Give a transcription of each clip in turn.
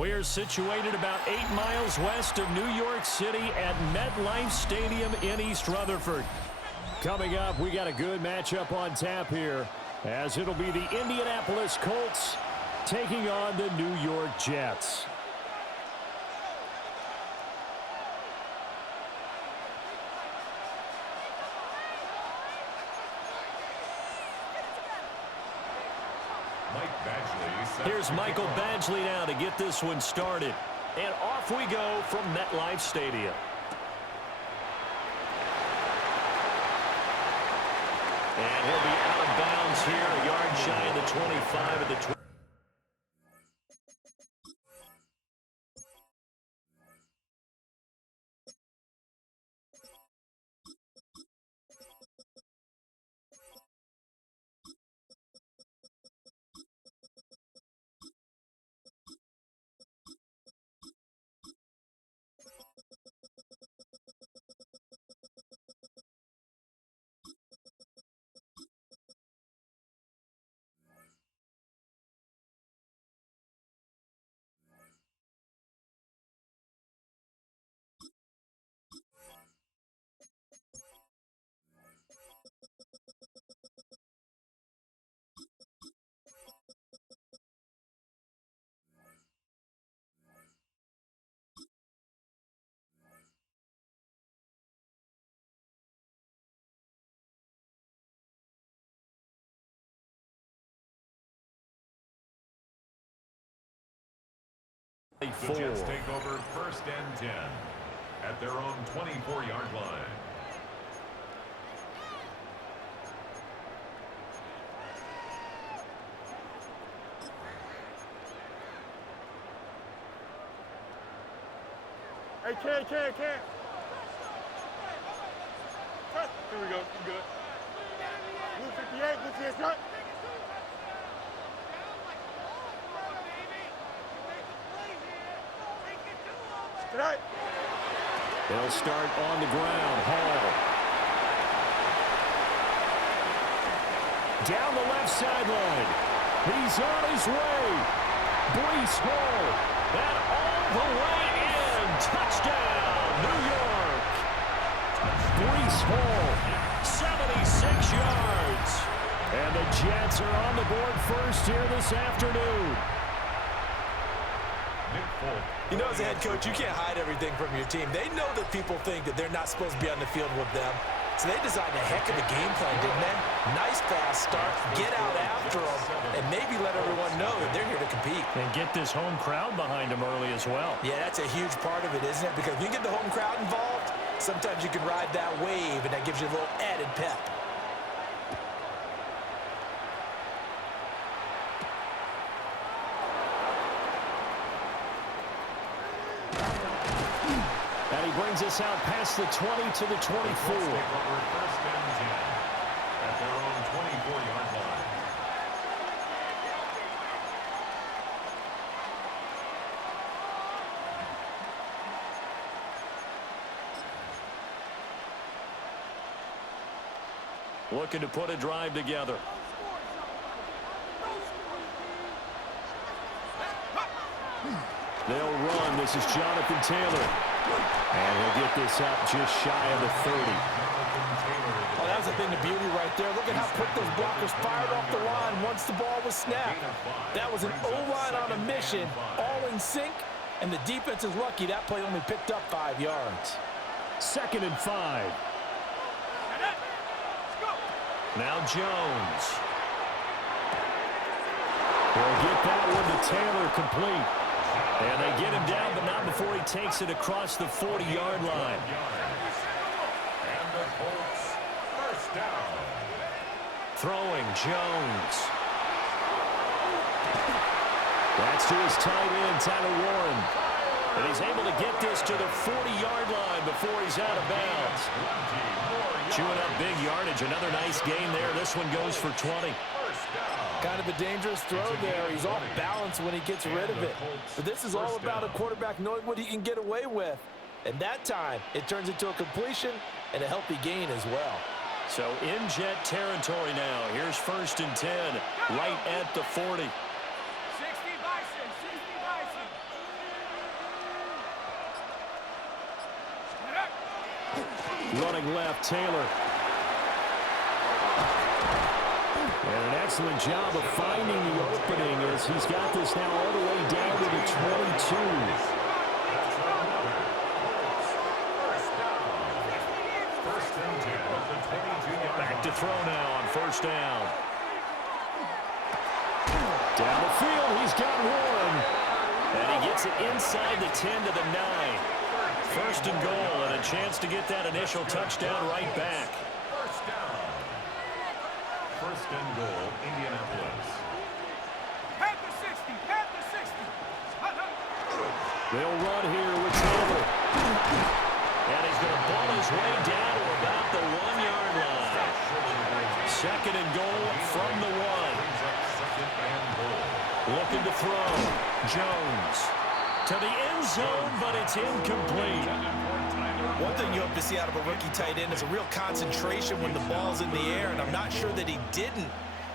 We are situated about 8 miles west of New York City at MetLife Stadium in East Rutherford. Coming up, we got a good matchup on tap here, as it'll be the Indianapolis Colts taking on the New York Jets. Here's Michael Badgley now to get this one started. And off we go from MetLife Stadium. And he'll be out of bounds here, a yard shy of the 25 of the 20. The Jets take over 1st and 10 at their own 24-yard line. Hey, Ken. Here we go. You good. Blue 58, blue 58, cut. Tonight. They'll start on the ground. Hall. Down the left sideline. He's on his way. Breece Hall. And all the way in. Touchdown, New York. Breece Hall, 76 yards. And the Jets are on the board first here this afternoon. You know, as a head coach, you can't hide everything from your team. They know that people think that they're not supposed to be on the field with them. So they designed a heck of a game plan, didn't they? Nice fast start, get out after them, and maybe let everyone know that they're here to compete. And get this home crowd behind them early as well. Yeah, that's a huge part of it, isn't it? Because when you get the home crowd involved, sometimes you can ride that wave, and that gives you a little added pep. And he brings us out past the 20 to the 24. Take over 1st and 10 at their own 24-yard line. Looking to put a drive together. They'll run. This is Jonathan Taylor. And he'll get this out just shy of the 30. Oh, that was a thing of beauty right there. Look at how quick those blockers fired off the line once the ball was snapped. That was an O-line on a mission, all in sync, and the defense is lucky that play only picked up 5 yards. 2nd and 5. Now Jones. He'll get that one to Taylor complete. And they get him down, but not before he takes it across the 40-yard line. And the Colts, 1st down. Throwing Jones. That's to his tight end, Tyler Warren. And he's able to get this to the 40-yard line before he's out of bounds. Chewing up big yardage. Another nice gain there. This one goes for 20. Kind of a dangerous throw there. He's off balance when he gets rid of it. But this is all about a quarterback knowing what he can get away with. And that time, it turns into a completion and a healthy gain as well. So in Jet territory now. Here's 1st and 10, right at the 40. 60 Bison. Running left, Taylor. And an excellent job of finding the opening as he's got this now all the way down to the 22. Back to throw now on first down. Down the field, he's got one. And he gets it inside the 10 to the 9. First and goal, and a chance to get that initial touchdown right back. First and goal, Indianapolis. At the 60, at the 60. They'll run here with Taylor. And he's going to ball his way down to about the 1-yard line. Second and goal from the 1. Looking to throw. Jones to the end zone, but it's incomplete. One thing you hope to see out of a rookie tight end is a real concentration when the ball's in the air, and I'm not sure that he didn't,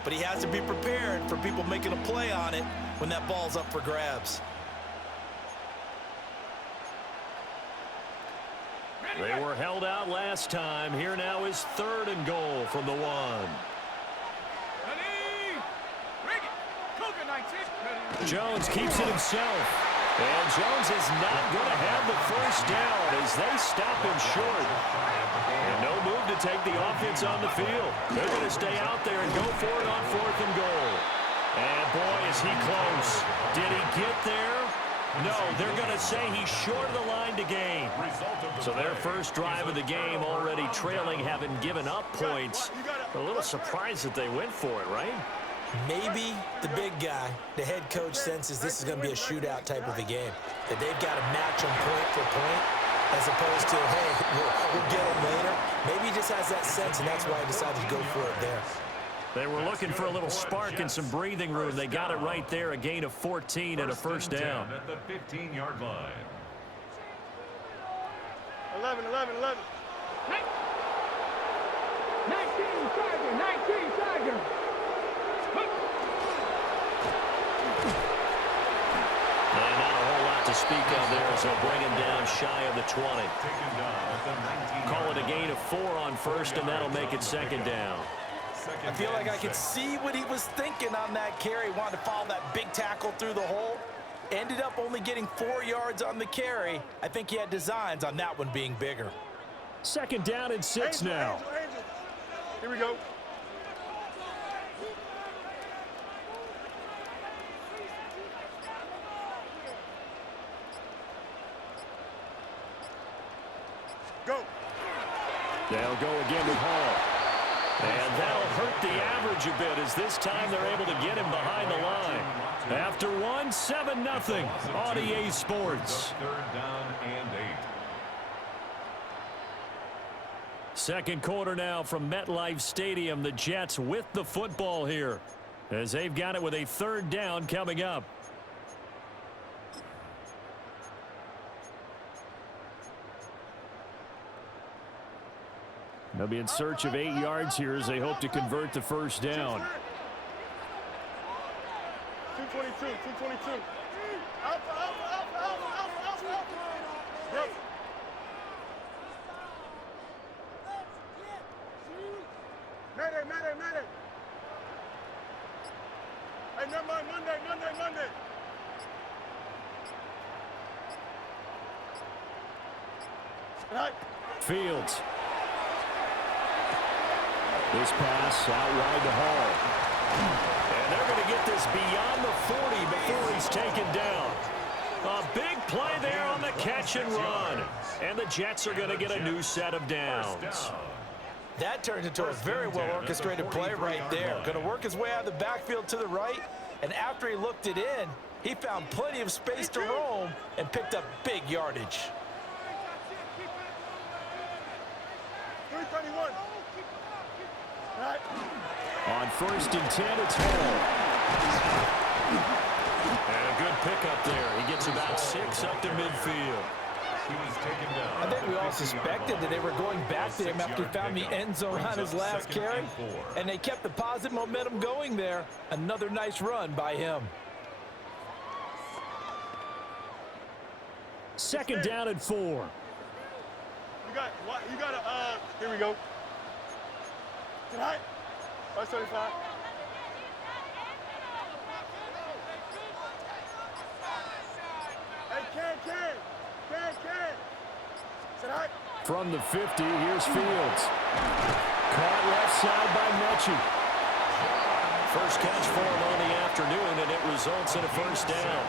but he has to be prepared for people making a play on it when that ball's up for grabs. They were held out last time. Here now is third and goal from the 1. Jones keeps it himself. And Jones is not going to have the first down as they stop him short. And no move to take the offense on the field. They're going to stay out there and go for it on fourth and goal. And boy, is he close. Did he get there? No, they're going to say he's short of the line to gain. So their first drive of the game already trailing, having given up points. A little surprised that they went for it, right? Maybe the big guy, the head coach, senses this is going to be a shootout type of a game. That they've got to match them point for point as opposed to, hey, we'll get them later. Maybe he just has that sense, and that's why he decided to go for it there. They were looking for a little spark and some breathing room. They got it right there, a gain of 14 and a first down. At the 15-yard line. 11. 19 Tiger. And not a whole lot to speak of there as they'll bring him down shy of the 20. Call it a gain of 4 on first, and that'll make it second down. I feel like I could see what he was thinking on that carry. Wanted to follow that big tackle through the hole. Ended up only getting 4 yards on the carry. I think he had designs on that one being bigger. Second down and 6 now. Angel. Here we go. Go. They'll go again with Hall. And that'll hurt the average a bit as this time they're able to get him behind the line. After 1, 7-0 on EA Sports. Third down and 8. Second quarter now from MetLife Stadium. The Jets with the football here as they've got it with a third down coming up. They'll be in search of 8 yards here as they hope to convert the first down. 222. Out. Yep. Mayday. Hey, never mind, Monday. Right. Fields. This pass out wide to Hall. And they're going to get this beyond the 40 before he's taken down. A big play there on the catch and run. And the Jets are going to get a new set of downs. That turned into a very well-orchestrated play right there. Going to work his way out of the backfield to the right. And after he looked it in, he found plenty of space to roam and picked up big yardage. 331. Right. On first and 10, it's Hall. And a good pickup there. He gets about 6 up to midfield. I think we all suspected that they were going back to him after he found the end zone on his last carry. And they kept the positive momentum going there. Another nice run by him. Second down and 4. You You got to, here we go. Tonight, 175. Hey, Can. Tonight. From the 50, here's Fields. Caught left side by Mechie. First catch for him on the afternoon, and it results in a first down.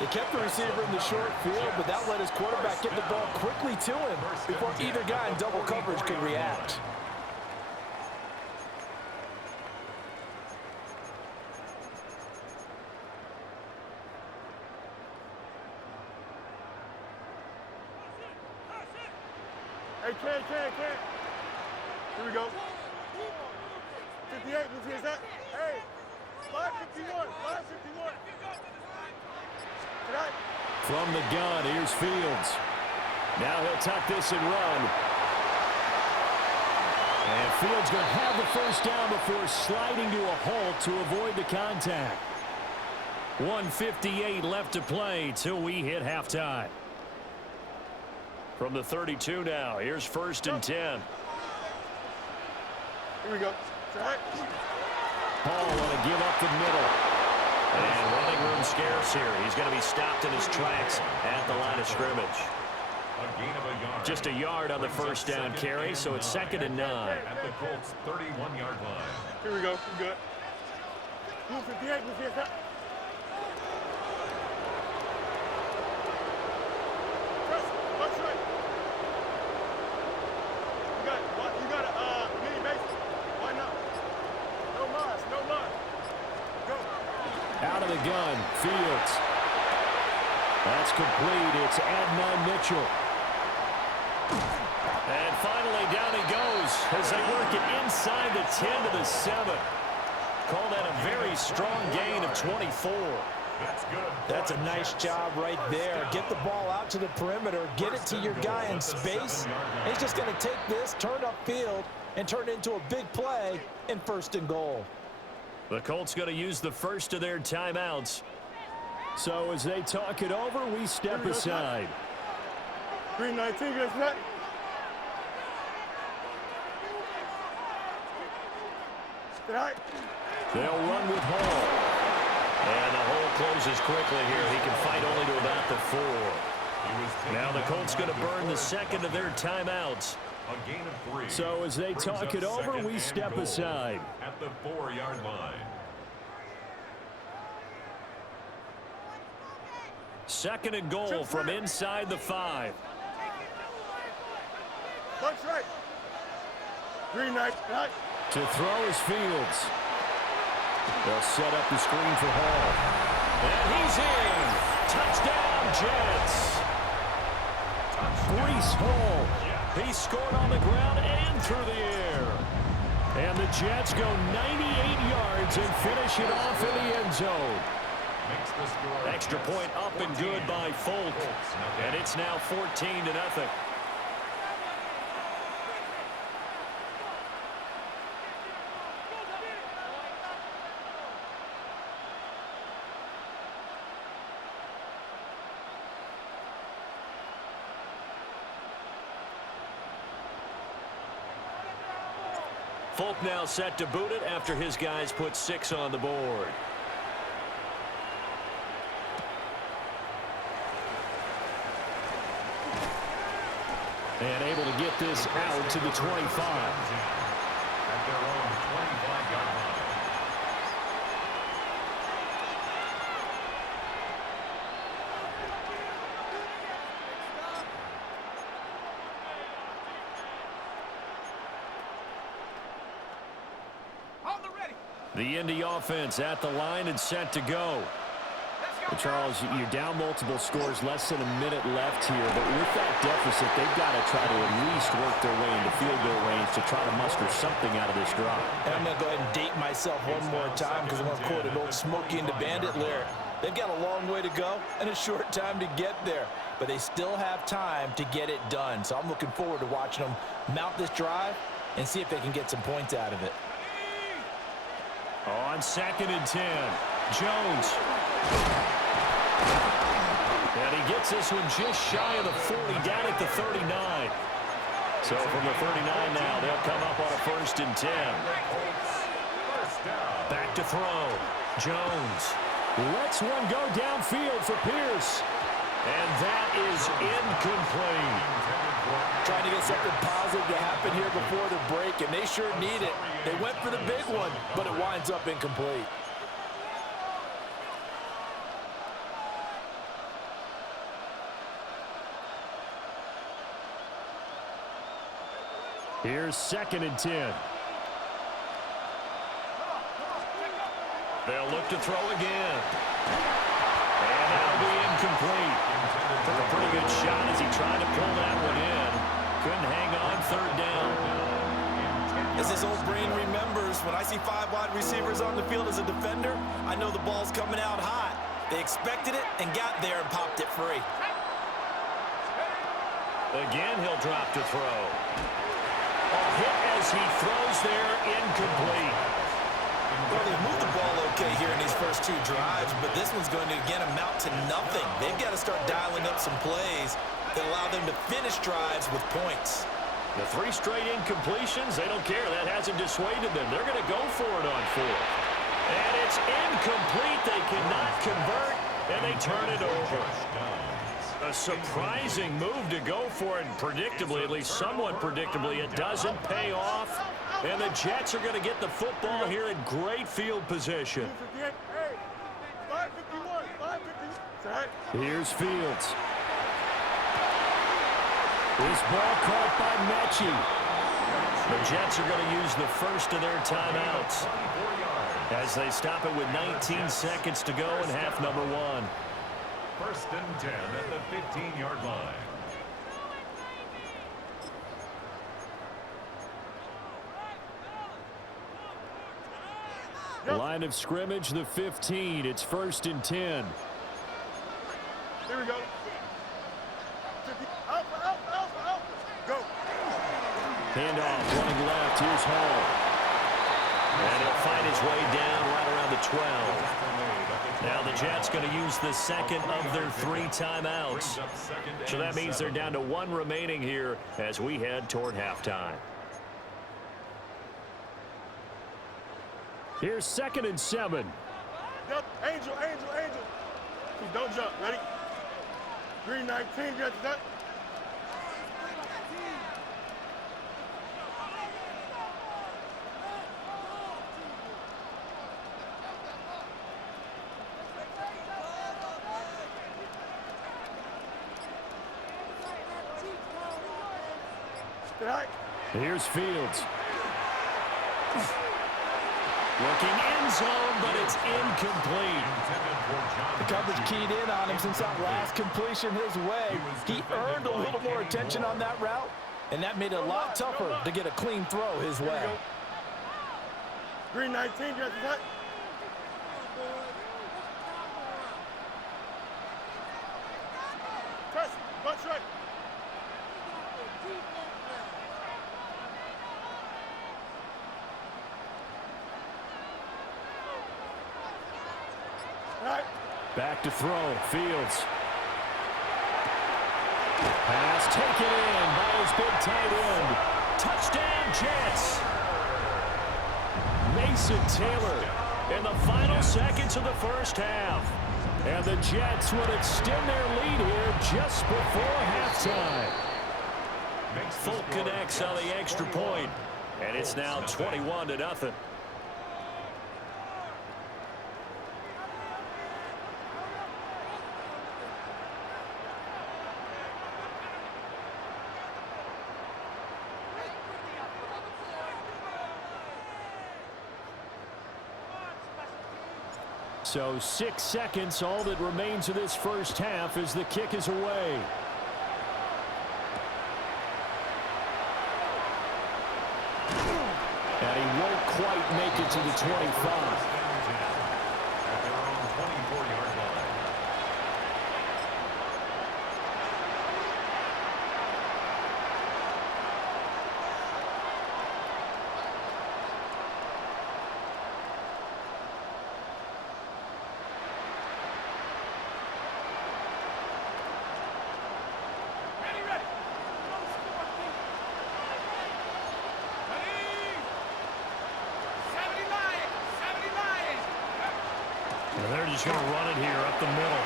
They kept the receiver in the short field, but that let his quarterback get the ball quickly to him before either guy in double coverage could react. Hey, Can. Here we go. 58, let's hear that. Hey, 551. Tonight. From the gun, here's Fields. Now he'll tuck this and run. And Fields going to have the first down before sliding to a halt to avoid the contact. 1:58 left to play till we hit halftime. From the 32 now, here's 1st and 10. Here we go. Tonight. Hall want to give up the middle. And running room scarce here. He's going to be stopped in his tracks at the line of scrimmage. A gain of a yard. Just a yard on the first down carry, so it's 2nd and 9. At the Colts' 31-yard line. Here we go. You good? Blue 58, let's hear that. What's right? You got a mini base. Why not? No mas. Go. Out of the gun, Fields. That's complete. It's Adnan Mitchell. And finally down he goes as they work it inside the 10 to the 7. Call that a very strong gain of 24. That's good. That's a nice job right there. Get the ball out to the perimeter, get it to your guy in space. And he's just going to take this, turn upfield, and turn it into a big play in 1st and goal. The Colts going to use the first of their timeouts. So as they talk it over, we step aside. 319, that's right. Tonight. They'll run with Hall. And the hole closes quickly here. He can fight only to about the 4. Now the Colts going to burn the 2nd of their timeouts. A gain of 3. So as they talk it over, we step aside. At the 4-yard line. 2nd and goal from inside the 5. Punch right. Green knight. To throw is Fields. They'll set up the screen for Hall. And he's in. Touchdown, Jets. Breece Hall. He scored on the ground and through the air. And the Jets go 98 yards and finish it off in the end zone. Extra point up and good by Folk. And it's now 14-0. Folk now set to boot it after his guys put 6 on the board. And able to get this out to the 25. At their own 25-yard line. The Indy offense at the line and set to go. But Charles, you're down multiple scores, less than a minute left here. But with that deficit, they've got to try to at least work their way into field goal range to try to muster something out of this drive. And I'm going to go ahead and date myself one more time because I'm going to quote an old Smokey and the Bandit lyric. They've got a long way to go and a short time to get there. But they still have time to get it done. So I'm looking forward to watching them mount this drive and see if they can get some points out of it. On 2nd and 10, Jones. And he gets this one just shy of the 40, down at the 39. So from the 39 now, they'll come up on a 1st and 10. Back to throw. Jones lets one go downfield for Pierce. And that is incomplete. Trying to get something positive to happen here before the break, and they sure need it. They went for the big one, but it winds up incomplete. Here's 2nd and 10. They'll look to throw again. And that'll be incomplete. Took a pretty good shot as he tried to pull that one in. Couldn't hang on 3rd down. As his old brain remembers, when I see 5 wide receivers on the field as a defender, I know the ball's coming out hot. They expected it and got there and popped it free. Again, he'll drop to throw. A hit as he throws there, incomplete. Well, they've moved the ball okay here in these first 2 drives, but this one's going to, again, amount to nothing. They've got to start dialing up some plays that allow them to finish drives with points. The 3 straight incompletions, they don't care. That hasn't dissuaded them. They're going to go for it on 4th. And it's incomplete. They cannot convert, and they turn it over. A surprising move to go for it, and predictably, at least somewhat predictably, it doesn't pay off. And the Jets are going to get the football here in great field position. Here's Fields. This ball caught by Mechie. The Jets are going to use the first of their timeouts as they stop it with 19 seconds to go in half number 1. 1st and 10 at the 15-yard line. Line of scrimmage, the 15. It's 1st and 10. Here we go. Out. Go. Handoff, running left. Here's Hall. And he'll find his way down right around the 12. Now the Jets going to use the 2nd of their 3 timeouts. So that means they're down to 1 remaining here as we head toward halftime. Here's 2nd and 7. Yep. Angel. Don't jump. Ready? Green 19. Get that. Here's Fields. Looking end zone, but it's incomplete. The coverage keyed in on him since that last completion his way. He earned a little more attention on that route, and that made it a lot tougher to get a clean throw his way. Green 19, get that. Press, bunch right. Back to throw. Fields. Pass taken in by his big tight end. Touchdown, Jets. Mason Taylor in the final seconds of the first half. And the Jets would extend their lead here just before halftime. Folk connects on the extra point, and it's now 21-0. So 6 seconds, all that remains of this first half as the kick is away. And he won't quite make it to the 25. At their own 24-yard line. And they're just going to run it here up the middle.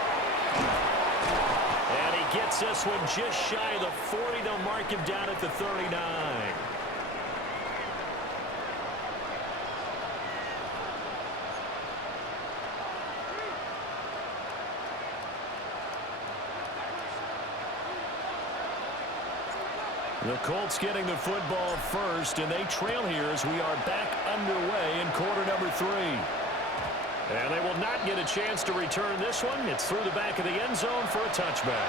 And he gets this one just shy of the 40. They'll mark him down at the 39. The Colts getting the football first, and they trail here as we are back underway in quarter number 3. And they will not get a chance to return this one. It's through the back of the end zone for a touchback.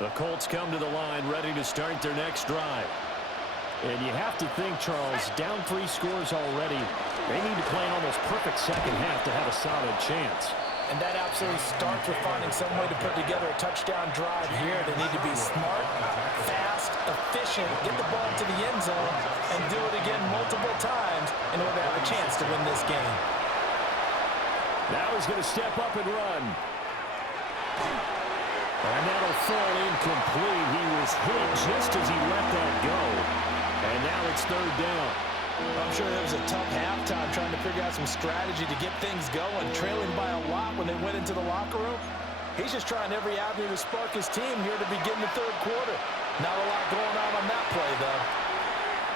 The Colts come to the line ready to start their next drive. And you have to think, Charles, down 3 scores already. They need to play an almost perfect second half to have a solid chance. And that absolutely starts with finding some way to put together a touchdown drive here. They need to be smart, fast, efficient, get the ball to the end zone, and do it again multiple times in order to have a chance to win this game. Now he's going to step up and run. And that'll fall incomplete. He was hit just as he let that go. And now it's 3rd down. I'm sure it was a tough halftime trying to figure out some strategy to get things going, trailing by a lot when they went into the locker room. He's just trying every avenue to spark his team here to begin the 3rd quarter. Not a lot going on that play, though.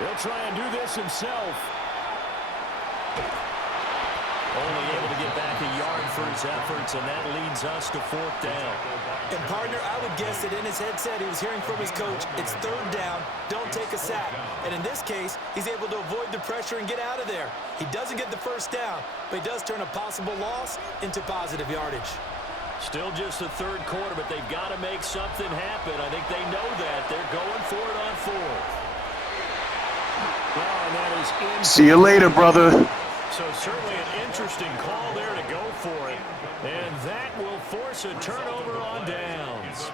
He'll try and do this himself. Only able to get back a yard for his efforts, and that leads us to 4th down. And, partner, I would guess that in his headset he was hearing from his coach, it's 3rd down, don't take a sack. And in this case, he's able to avoid the pressure and get out of there. He doesn't get the 1st down, but he does turn a possible loss into positive yardage. Still just the 3rd quarter, but they've got to make something happen. I think they know that. They're going for it on 4th. Well, and that is See you later, brother. So certainly an interesting call there to go for it. And that will force a turnover on downs.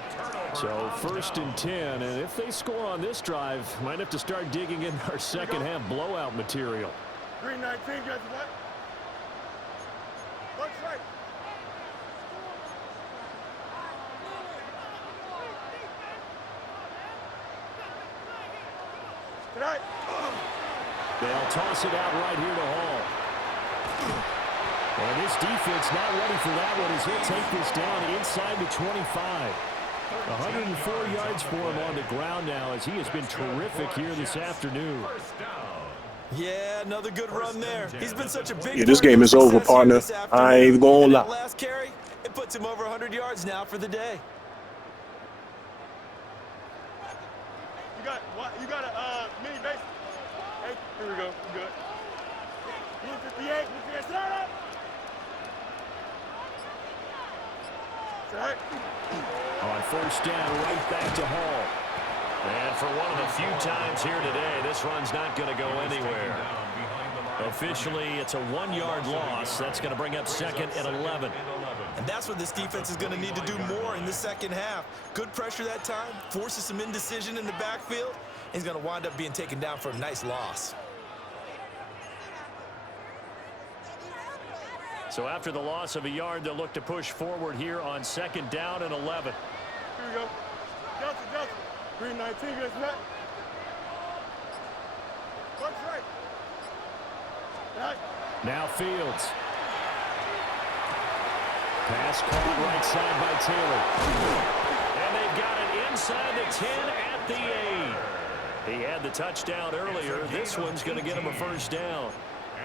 So 1st and 10. And if they score on this drive, might have to start digging in our second half blowout material. 319, guys, what? What's right? Tonight. They'll toss it out right here to Hall. And this defense not ready for that one as he'll take this down inside the 25. 104 yards for him on the ground now as he has been terrific here this afternoon. Yeah, another good run there. He's been such a big Yeah, this game is over, partner. I ain't even gonna lie. Last carry, it puts him over 100 yards now for the day. You got a mini base. Hey, here we go. You good? 58. Set up. Set. On 1st down, right back to Hall. And for one of the few times here today, this run's not going to go anywhere. Officially, it's a 1-yard loss. That's going to bring up 2nd and 11. And that's what this defense is going to need to do more in the second half. Good pressure that time, forces some indecision in the backfield. He's going to wind up being taken down for a nice loss. So after the loss of a yard, they'll look to push forward here on 2nd down and 11. Here we go. Johnson. 319, guys, net. What's right? Now Fields. Pass caught right side by Taylor. And they've got it inside the 10 at the 8. He had the touchdown earlier. This one's going to get him a 1st down.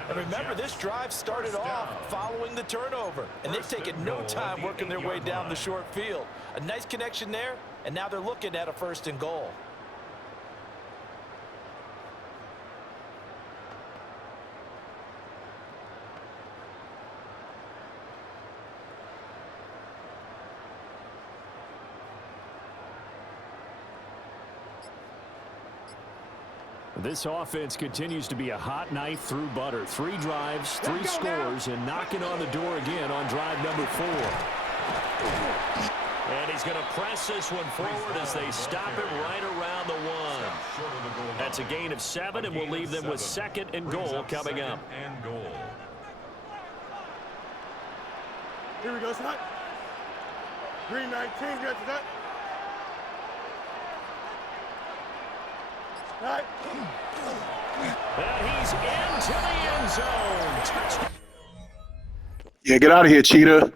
And remember, this drive started off following the turnover. And they've taken no time working their way down the short field. A nice connection there, and now they're looking at a 1st and goal. This offense continues to be a hot knife through butter. 3 drives, 3 scores, and knocking on the door again on drive number 4. And he's going to press this one forward as they stop him right around the 1. That's a gain of 7, and we'll leave them with 2nd and goal coming up. Here we go, son. Green 19, get to that. Right. And he's into the end zone. Touchdown. Yeah, get out of here, Cheetah.